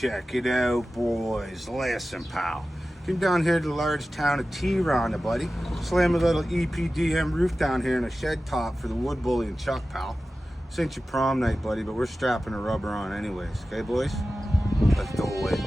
Check it out, boys. Listen, pal. Came down here to the large town of Tee Rana, buddy. Slam a little EPDM roof down here in a shed top for the WoodBully and Chuck, pal. This ain't your prom night, buddy, but we're strapping a rubber on anyways. Okay, boys? Let's do it.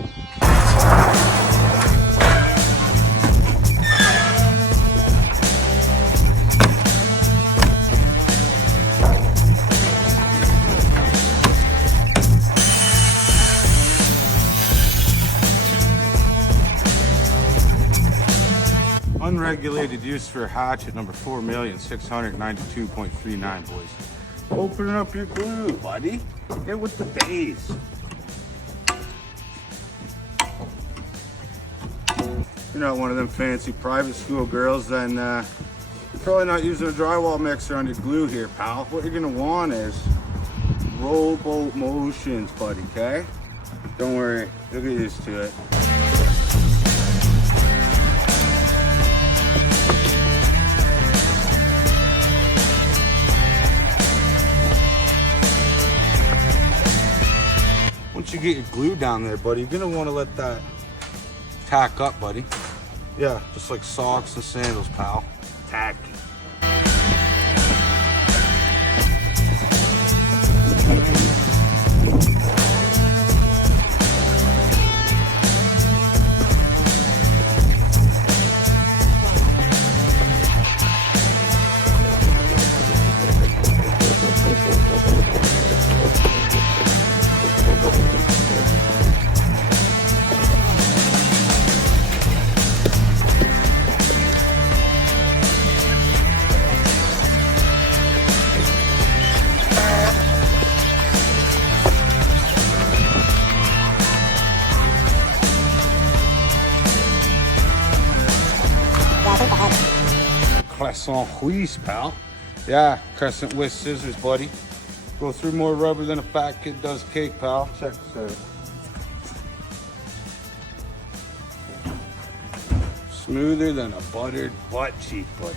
Unregulated use for a hatchet number 4,692,039, boys. Opening up your glue, buddy. Get with the base. You're not one of them fancy private school girls, then you're probably not using a drywall mixer on your glue here, pal. What you're gonna want is rowboat motions, buddy, okay? Don't worry, you'll get used to it. Once you get your glue down there, buddy, you're gonna want to let that tack up, buddy. Yeah, just like socks and sandals, pal. Tacky. Crescent whiz, pal. Yeah, crescent with scissors, buddy. Go through more rubber than a fat kid does cake, pal. Check this out. Smoother than a buttered butt cheek, buddy.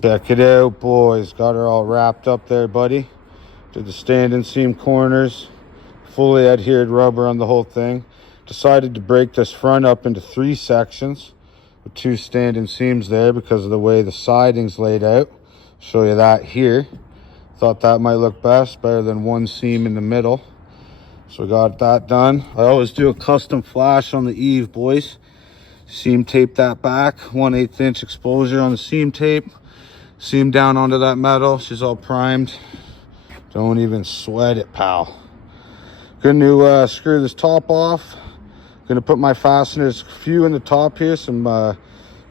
Check it out, boys. Got her all wrapped up there, buddy. Did the standing seam corners. Fully adhered rubber on the whole thing. Decided to break this front up into 3 sections with 2 standing seams there because of the way the siding's laid out. Show you that here. Thought that might look best, better than one seam in the middle. So we got that done. I always do a custom flash on the eave, boys. Seam tape that back, 1/8 inch exposure on the seam tape. Seam down onto that metal. She's all primed. Don't even sweat it, pal. Gonna screw this top off. Gonna put my fasteners, few in the top here, some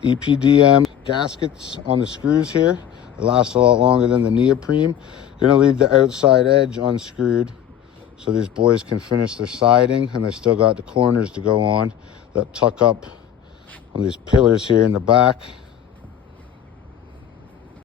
EPDM gaskets on the screws here. It lasts a lot longer than the neoprene. Gonna leave the outside edge unscrewed so these boys can finish their siding, and they still got the corners to go on that tuck up on these pillars here in the back.